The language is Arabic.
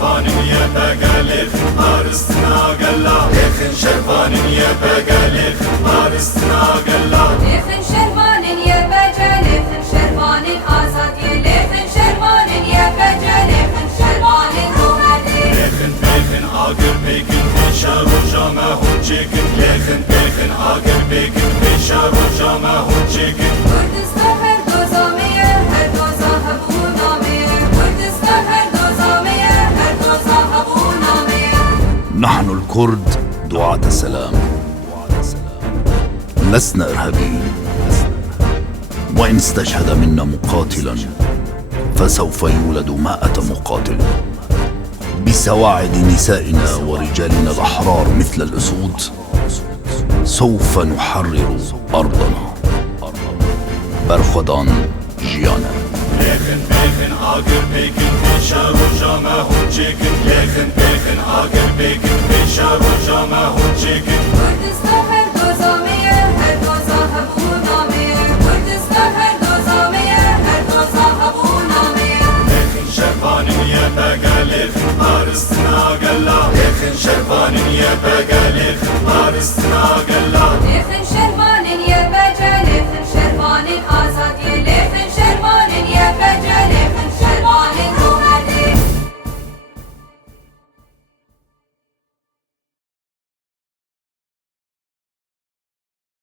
شرفان يا بقالخ أرستنا قلا ليخن شرفان يا بقالخ أرستنا قلا ليخن شرفان يا بجا ليخن شرفان آزاد ليخن شرفان يا بجا ليخن شرفان رومدي ليخن بيخن آقر بيكن بيشا رجامه هنچيكن ليخن بيخن آقر بيكن بيشا رجامه هنچيكن كردستان هر دوزامية هر دوزا هبونامية كردستان هر دوزامية هر دوزا هبونامية نحن الكرد دعاة السلام، لسنا إرهابيين، وإن استشهد منا مقاتلا فسوف يولد 100 مقاتل بسواعد نسائنا ورجالنا الأحرار مثل الأسود. سوف نحرر أرضنا. برخدان جيانا. ليخن بيخن آقر بيكن بيشا رجامه هنچيكن ليخن بيخن آقر بيكن بيشا رجامه هنچيكن كردستان هر دوزامية هر دوزا هبونامية كردستان هر دوزامية هر دوزا هبونامية ليخن شرفان يا بقالخ أرستنا قلا ليخن شرفان يا بقالخ أرستنا قلا